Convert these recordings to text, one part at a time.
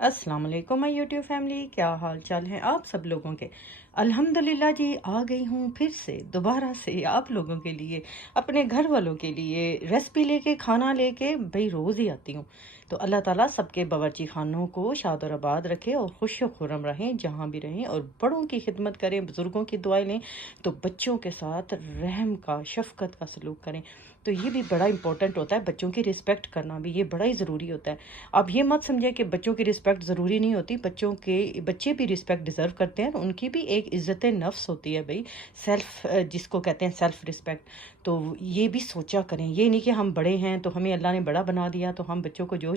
अस्सलाम वालेकुम my YouTube family, क्या हाल चाल है आप सब लोगों के। अल्हम्दुलिल्लाह जी, आ गई हूँ फिर से दोबारा से आप लोगों के लिए, अपने घर वालों के लिए रेसिपी लेके, खाना लेके। भाई रोज़ ही आती हूँ। तो अल्लाह ताला सबके बावर्ची खानों को शाद और आबाद रखे और खुश खुर्रम रहें जहाँ भी रहें, और बड़ों की खिदमत करें, बुज़ुर्गों की दुआएं लें, तो बच्चों के साथ रहम का, शफ़क़त का सलूक करें। तो ये भी बड़ा इंपॉर्टेंट होता है, बच्चों की रिस्पेक्ट करना भी ये बड़ा ही ज़रूरी होता है। आप ये मत समझिए कि बच्चों की रिस्पेक्ट ज़रूरी नहीं होती, बच्चे भी रिस्पेक्ट डिज़र्व करते हैं, उनकी भी एक इज़्ज़त नफ्स होती है भाई। सेल्फ जिसको कहते हैं सेल्फ रिस्पेक्ट। तो ये भी सोचा करें, ये नहीं कि हम बड़े हैं तो हमें अल्लाह ने बड़ा बना दिया तो हम बच्चों को जो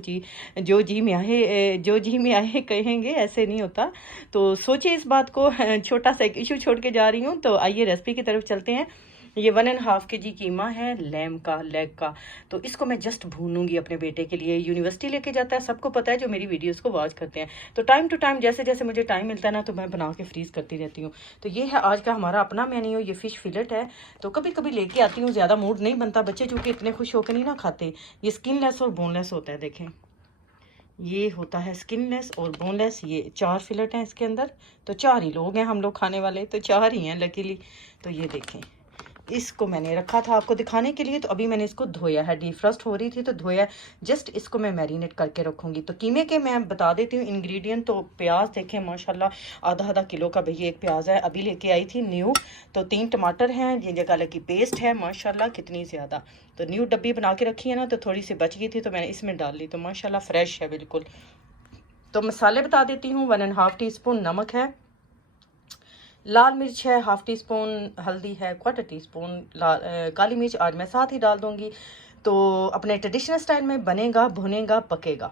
जी में आए कहेंगे, ऐसे नहीं होता। तो सोचिए इस बात को। छोटा सा एक इशू छोड़ के जा रही हूँ, तो आइए रेसिपी की तरफ चलते हैं। ये 1.5 kg कीमा है, लैम का, लेग का। तो इसको मैं जस्ट भूनूंगी अपने बेटे के लिए, यूनिवर्सिटी लेके जाता है, सबको पता है जो मेरी वीडियोस को वॉच करते हैं। तो टाइम टू टाइम जैसे जैसे मुझे टाइम मिलता है ना, तो मैं बना के फ्रीज करती रहती हूँ। तो ये है आज का हमारा अपना मेन्यू। ये फिश फिलेट है, तो कभी कभी लेके आती हूँ, ज़्यादा मूड नहीं बनता, बच्चे चूँकि इतने खुश होकर नहीं ना खाते। ये स्किनलेस और बोनलेस होता है, देखें। ये होता है स्किनलेस और बोनलेस। ये 4 फिलेट हैं इसके अंदर। तो 4 ही लोग हैं हम लोग खाने वाले, तो 4 ही हैं लकीली। तो ये देखें, इसको मैंने रखा था आपको दिखाने के लिए, तो अभी मैंने इसको धोया है, डीफ्रॉस्ट हो रही थी तो धोया। जस्ट इसको मैं मैरिनेट करके रखूंगी। तो कीमे के मैं बता देती हूँ इंग्रेडिएंट। तो प्याज देखें माशाल्लाह, आधा आधा किलो का भैया एक प्याज है, अभी लेके आई थी न्यू। तो 3 टमाटर हैं, जिंजर गार्लिक की पेस्ट है, माशाल्लाह कितनी ज़्यादा। तो न्यू डब्बी बना के रखी है ना, तो थोड़ी सी बच गई थी तो मैंने इसमें डाल ली, तो माशाल्लाह फ्रेश है बिल्कुल। तो मसाले बता देती हूँ। 1.5 टीस्पून नमक है, लाल मिर्च है 1/2 टीस्पून, हल्दी है 1/4 टीस्पून, काली मिर्च आज मैं साथ ही डाल दूंगी। तो अपने ट्रेडिशनल स्टाइल में बनेगा, भुनेगा, पकेगा।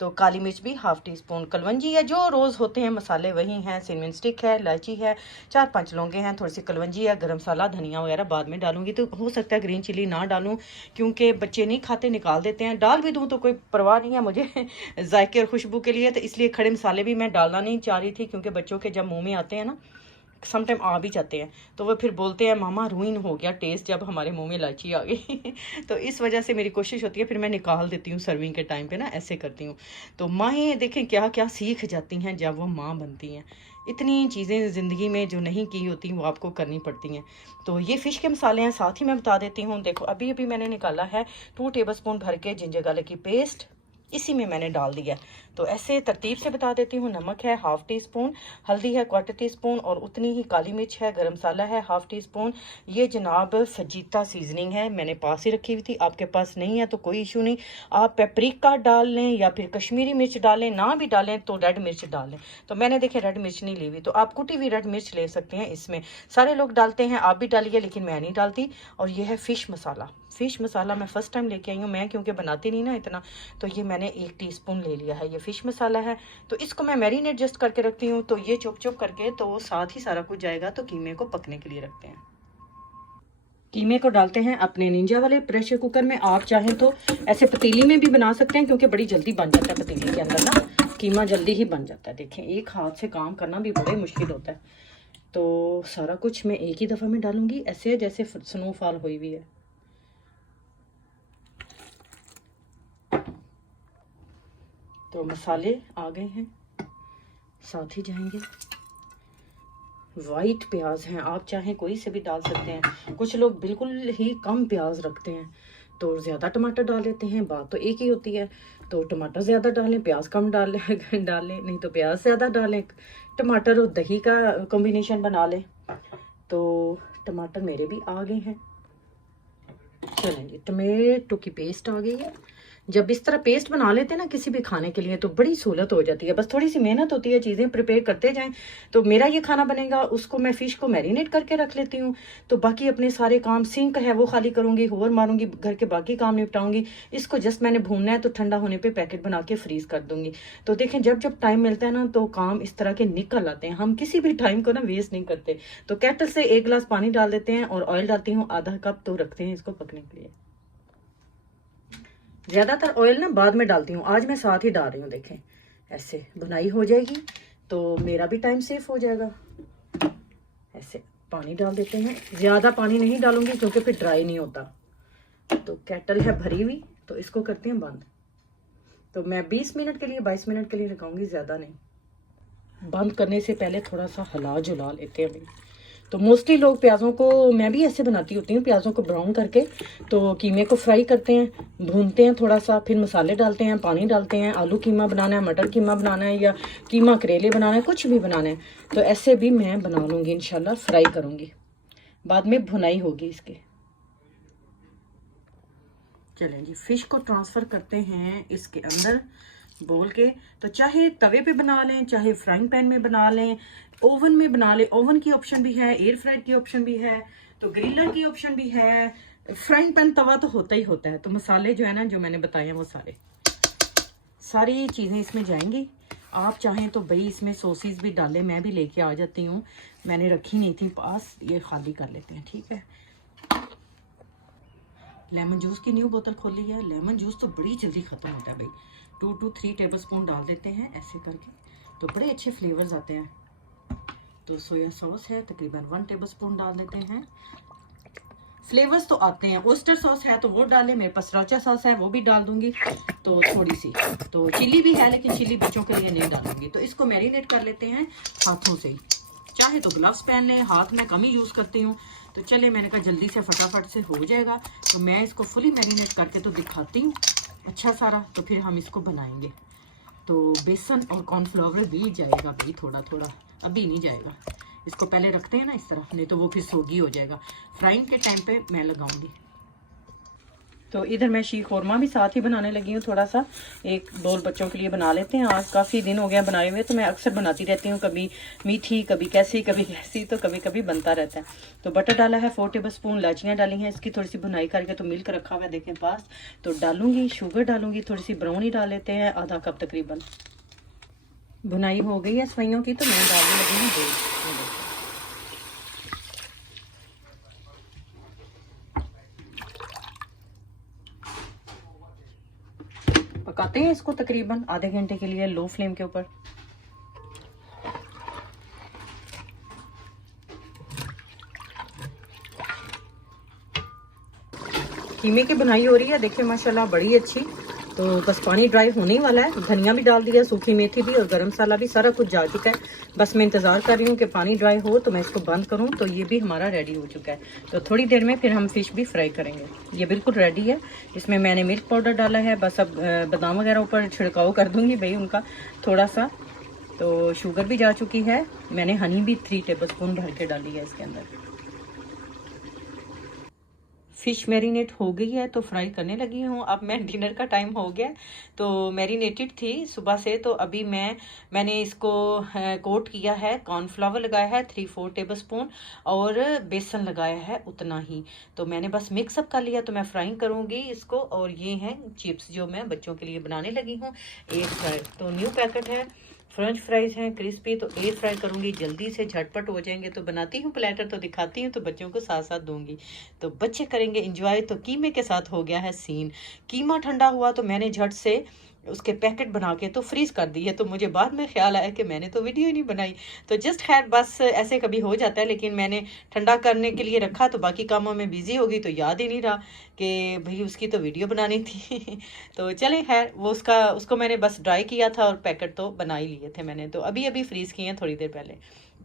तो काली मिर्च भी 1/2 टीस्पून, कलवंजी है, जो रोज़ होते हैं मसाले वही हैं, सिनमन स्टिक है, इलायची है, 4-5 लौंगे हैं, थोड़ी सी कलवंजी है, गरम मसाला, धनिया वगैरह बाद में डालूंगी। तो हो सकता है ग्रीन चिली ना डालूं, क्योंकि बच्चे नहीं खाते, निकाल देते हैं। डाल भी दूं तो कोई परवाह नहीं है मुझे जायके और खुशबू के लिए, तो इसलिए खड़े मसाले भी मैं डालना नहीं चाह रही थी, क्योंकि बच्चों के जब मुँह में आते हैं ना, समटाइम आ भी जाते हैं, तो वो फिर बोलते हैं मामा रुइन हो गया टेस्ट जब हमारे मुंह में इलायची आ गई तो इस वजह से मेरी कोशिश होती है, फिर मैं निकाल देती हूँ सर्विंग के टाइम पे ना, ऐसे करती हूँ। तो माएँ देखें क्या क्या सीख जाती हैं जब वो माँ बनती हैं। इतनी चीज़ें ज़िंदगी में जो नहीं की होती वो आपको करनी पड़ती हैं। तो ये फ़िश के मसाले हैं, साथ ही मैं बता देती हूँ। देखो अभी अभी मैंने निकाला है 2 टेबलस्पून भर के जिंजर गार्लिक की पेस्ट, इसी में मैंने डाल दिया। तो ऐसे तरतीब से बता देती हूँ। नमक है 1/2 टीस्पून, हल्दी है 1/4 टीस्पून, और उतनी ही काली मिर्च है, गरम मसाला है 1/2 टीस्पून। ये जनाब फजीता सीजनिंग है, मैंने पास ही रखी हुई थी, आपके पास नहीं है तो कोई इशू नहीं, आप पेपरिका डाल लें या फिर कश्मीरी मिर्च डालें, ना भी डालें तो रेड मिर्च डालें। तो मैंने देखे रेड मिर्च नहीं ली हुई, तो आप कुटी हुई रेड मिर्च ले सकते हैं। इसमें सारे लोग डालते हैं, आप भी डालिए, लेकिन मैं नहीं डालती। और ये है फ़िश मसाला। फ़िश मसाला मैं फ़र्स्ट टाइम लेके आई हूँ, मैं क्योंकि बनाती नहीं ना इतना, तो ये मैंने 1 टीस्पून ले लिया है, ये फ़िश मसाला है। तो इसको मैं मैरिनेट जस्ट करके रखती हूँ। तो ये चुप चुप करके तो साथ ही सारा कुछ जाएगा, तो कीमे को पकने के लिए रखते हैं। कीमे को डालते हैं अपने निंजा वाले प्रेशर कुकर में। आप चाहें तो ऐसे पतीली में भी बना सकते हैं, क्योंकि बड़ी जल्दी बन जाता है पतीली के अंदर ना, कीमा जल्दी ही बन जाता है। देखें एक हाथ से काम करना भी बड़े मुश्किल होता है। तो सारा कुछ मैं एक ही दफ़ा में डालूंगी, ऐसे जैसे स्नोफॉल हुई हुई है। तो मसाले आ गए हैं, साथ ही जाएंगे वाइट प्याज हैं, आप चाहें कोई से भी डाल सकते हैं। कुछ लोग बिल्कुल ही कम प्याज रखते हैं, तो ज़्यादा टमाटर डाल लेते हैं, बात तो एक ही होती है। तो टमाटर ज़्यादा डालें, प्याज कम डालें डालें नहीं तो प्याज ज़्यादा डालें। टमाटर और दही का कॉम्बिनेशन बना लें। तो टमाटर मेरे भी आ गए हैं। चलें जी, टमेटो की पेस्ट आ गई है। जब इस तरह पेस्ट बना लेते हैं ना किसी भी खाने के लिए, तो बड़ी सहूलत हो जाती है। बस थोड़ी सी मेहनत होती है, चीज़ें प्रिपेयर करते जाएं। तो मेरा ये खाना बनेगा, उसको मैं फ़िश को मैरिनेट करके रख लेती हूँ। तो बाकी अपने सारे काम, सिंक है वो खाली करूँगी, होवर मारूंगी, घर के बाकी काम निपटाऊंगी। इसको जस्ट मैंने भूनना है, तो ठंडा होने पर पैकेट बना के फ्रीज कर दूंगी। तो देखें जब जब टाइम मिलता है ना, तो काम इस तरह के निकल आते हैं। हम किसी भी टाइम को ना वेस्ट नहीं करते। तो केटल से 1 गिलास पानी डाल देते हैं, और ऑयल डालती हूँ आधा कप, तो रखते हैं इसको पकने के लिए। ज़्यादातर ऑयल ना बाद में डालती हूँ, आज मैं साथ ही डाल रही हूँ। देखें ऐसे बुनाई हो जाएगी, तो मेरा भी टाइम सेफ हो जाएगा। ऐसे पानी डाल देते हैं, ज़्यादा पानी नहीं डालूंगी क्योंकि फिर ड्राई नहीं होता। तो केटल है भरी हुई, तो इसको करते हैं बंद। तो मैं 20 मिनट के लिए 22 मिनट के लिए लगाऊंगी, ज़्यादा नहीं। बंद करने से पहले थोड़ा सा हिला जुला लेते हैं अभी। तो मोस्टली लोग प्याज़ों को, मैं भी ऐसे बनाती होती हूँ, प्याज़ों को ब्राउन करके तो कीमे को फ्राई करते हैं, भूनते हैं थोड़ा सा, फिर मसाले डालते हैं, पानी डालते हैं। आलू कीमा बनाना है, मटर कीमा बनाना है, या कीमा करेले बनाना है, कुछ भी बनाना है तो ऐसे भी मैं बना लूँगी इंशाल्लाह, फ्राई करूँगी, बाद में भुनाई होगी इसकी। चलें जी, फ़िश को ट्रांसफ़र करते हैं इसके अंदर बोल के। तो चाहे तवे पे बना लें, चाहे फ्राइंग पैन में बना लें, ओवन में बना लें, ओवन की ऑप्शन भी है, एयर फ्रायर की ऑप्शन भी है, तो ग्रिलर की ऑप्शन भी है। फ्राइंग पैन तवा तो होता ही होता है। तो मसाले जो है ना, जो मैंने बताए हैं वो सारी चीज़ें इसमें जाएंगी। आप चाहें तो भाई इसमें सॉसेस भी डालें, मैं भी लेके आ जाती हूँ, मैंने रखी नहीं थी पास, ये खाली कर लेते हैं, ठीक है। लेमन जूस की न्यू बोतल खोली है। लेमन जूस तो बड़ी जल्दी ख़त्म होता है भाई। 2 to 3 टेबलस्पून डाल देते हैं ऐसे करके, तो बड़े अच्छे फ्लेवर्स आते हैं। तो सोया सॉस है तकरीबन 1 टेबलस्पून डाल देते हैं। फ्लेवर्स तो आते हैं, ओस्टर सॉस है तो वो डालें, मेरे पास सराचा सॉस है वो भी डाल दूंगी, तो थोड़ी सी। तो चिली भी है, लेकिन चिली बच्चों के लिए नहीं डालूंगी। तो इसको मैरिनेट कर लेते हैं हाथों से ही, चाहे तो ग्लव्स पहन लें, हाथ में कम ही यूज़ करती हूँ। तो चले, मैंने कहा जल्दी से फटाफट से हो जाएगा, तो मैं इसको फुली मैरिनेट करके तो दिखाती हूँ अच्छा सारा, तो फिर हम इसको बनाएंगे। तो बेसन और कॉर्नफ्लावर भी जाएगा भाई थोड़ा थोड़ा, अभी नहीं जाएगा। इसको पहले रखते हैं ना इस तरह, नहीं तो वो फिर सोगी हो जाएगा। फ्राइंग के टाइम पे मैं लगाऊंगी। तो इधर मैं शीर खोरमा भी साथ ही बनाने लगी हूँ, थोड़ा सा एक बोल बच्चों के लिए बना लेते हैं। आज काफ़ी दिन हो गया बनाए हुए, तो मैं अक्सर बनाती रहती हूँ, कभी मीठी कभी कैसी कभी कैसी, तो कभी कभी बनता रहता है। तो बटर डाला है 4 टेबलस्पून, इलायचियाँ डाली हैं, इसकी थोड़ी सी भुनाई करके, तो मिल्क रखा हुआ है देखें पास, तो डालूंगी। शुगर डालूंगी, थोड़ी सी ब्राउनी डाल लेते हैं, आधा कप तकरीबन। भुनाई हो गई है सवैयों की, तो मैं डालने लगी हूँ दूध। पकाते हैं इसको तकरीबन आधे घंटे के लिए लो फ्लेम के ऊपर। कीमे की बनाई हो रही है, देखिए माशाल्लाह बड़ी अच्छी। तो बस पानी ड्राई होने ही वाला है, धनिया भी डाल दिया, सूखी मेथी भी, और गरम मसाला भी, सारा कुछ जा चुका है। बस मैं इंतज़ार कर रही हूँ कि पानी ड्राई हो तो मैं इसको बंद करूँ। तो ये भी हमारा रेडी हो चुका है। तो थोड़ी देर में फिर हम फिश भी फ्राई करेंगे। ये बिल्कुल रेडी है। इसमें मैंने मिल्क पाउडर डाला है, बस अब बादाम वगैरह ऊपर छिड़काव कर दूँगी भाई उनका थोड़ा सा। तो शुगर भी जा चुकी है, मैंने हनी भी 3 टेबलस्पून भर के डाली है इसके अंदर। फ़िश मैरिनेट हो गई है, तो फ्राई करने लगी हूँ। अब मैं डिनर का टाइम हो गया, तो मैरिनेटेड थी सुबह से, तो अभी मैंने इसको कोट किया है, कॉर्नफ्लावर लगाया है 3-4 टेबलस्पून, और बेसन लगाया है उतना ही। तो मैंने बस मिक्सअप कर लिया, तो मैं फ्राइंग करूँगी इसको। और ये हैं चिप्स जो मैं बच्चों के लिए बनाने लगी हूँ, एयर फ्राई। तो न्यू पैकेट है, फ्रेंच फ्राइज हैं क्रिस्पी, तो एयर फ्राई करूँगी, जल्दी से झटपट हो जाएंगे। तो बनाती हूँ प्लेटर, तो दिखाती हूँ, तो बच्चों को साथ साथ दूंगी, तो बच्चे करेंगे एंजॉय। तो कीमे के साथ हो गया है सीन। कीमा ठंडा हुआ तो मैंने झट से उसके पैकेट बना के तो फ्रीज कर दिए। तो मुझे बाद में ख्याल आया कि मैंने तो वीडियो ही नहीं बनाई। तो जस्ट खैर बस ऐसे कभी हो जाता है, लेकिन मैंने ठंडा करने के लिए रखा, तो बाकी कामों में बिजी हो गई, तो याद ही नहीं रहा कि भाई उसकी तो वीडियो बनानी थी। तो चलें खैर, वो उसको मैंने बस ड्राई किया था, और पैकेट तो बना ही लिए थे मैंने, तो अभी अभी फ्रीज किए हैं थोड़ी देर पहले।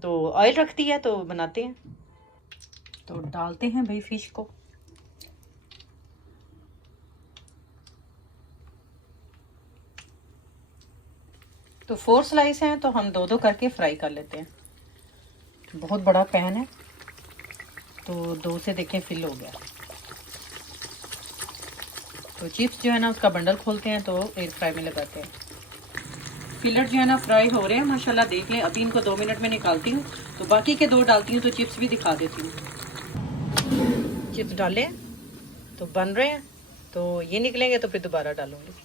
तो ऑयल रखती है, तो बनाते हैं। तो डालते हैं भाई फिश को। तो 4 स्लाइस हैं, तो हम 2-2 करके फ्राई कर लेते हैं। बहुत बड़ा पैन है, तो 2 से देखें फिल हो गया। तो चिप्स जो है ना, उसका बंडल खोलते हैं, तो एयर फ्राई में लगाते हैं। फिलर जो है ना फ्राई हो रहे हैं माशाल्लाह, देख लें। अभी इनको 2 मिनट में निकालती हूँ, तो बाकी के 2 डालती हूँ, तो चिप्स भी दिखा देती हूँ। चिप्स डाले तो बन रहे हैं, तो ये निकलेंगे तो फिर दोबारा डालूंगी।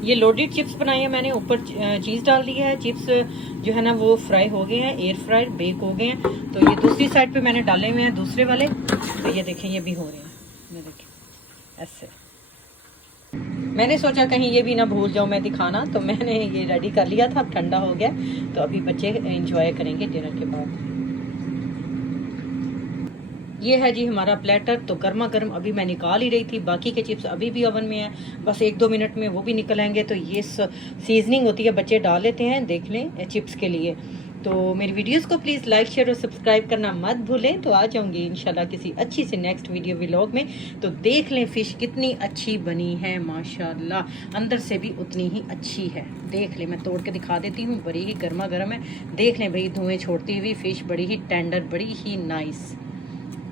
ये लोडेड चिप्स बनाई है मैंने, ऊपर चीज़ डाल दी है। चिप्स जो है ना वो फ्राई हो गए हैं, एयर फ्राइड बेक हो गए हैं। तो ये दूसरी साइड पे मैंने डाले हुए हैं दूसरे वाले, तो ये देखें ये भी हो रहे हैं, ये देखें ऐसे। मैंने सोचा कहीं ये भी ना भूल जाऊँ मैं दिखाना, तो मैंने ये रेडी कर लिया था। अब ठंडा हो गया, तो अभी बच्चे एंजॉय करेंगे डिनर के बाद। ये है जी हमारा प्लेटर। तो गर्मा गर्म अभी मैं निकाल ही रही थी, बाकी के चिप्स अभी भी ओवन में है, बस 1-2 मिनट में वो भी निकल आएंगे। तो ये सीजनिंग होती है, बच्चे डाल लेते हैं, देख लें, चिप्स के लिए। तो मेरी वीडियोस को प्लीज़ लाइक शेयर और सब्सक्राइब करना मत भूलें। तो आ जाऊंगी इंशाल्लाह किसी अच्छी से नेक्स्ट वीडियो व्लॉग में। तो देख लें फ़िश कितनी अच्छी बनी है माशाल्लाह, अंदर से भी उतनी ही अच्छी है। देख लें, मैं तोड़ के दिखा देती हूँ, बड़ी ही गर्मा गर्म है। देख लें भाई, धुएँ छोड़ती हुई फ़िश, बड़ी ही टेंडर, बड़ी ही नाइस,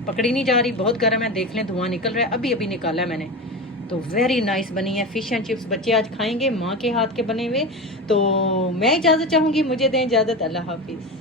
पकड़ी नहीं जा रही, बहुत गर्म है। देख लें, धुआं निकल रहा है, अभी अभी निकाला है मैंने। तो वेरी नाइस बनी है फिश एंड चिप्स, बच्चे आज खाएंगे माँ के हाथ के बने हुए। तो मैं इजाज़त चाहूँगी, मुझे दें इजाज़त, अल्लाह हाफिज़।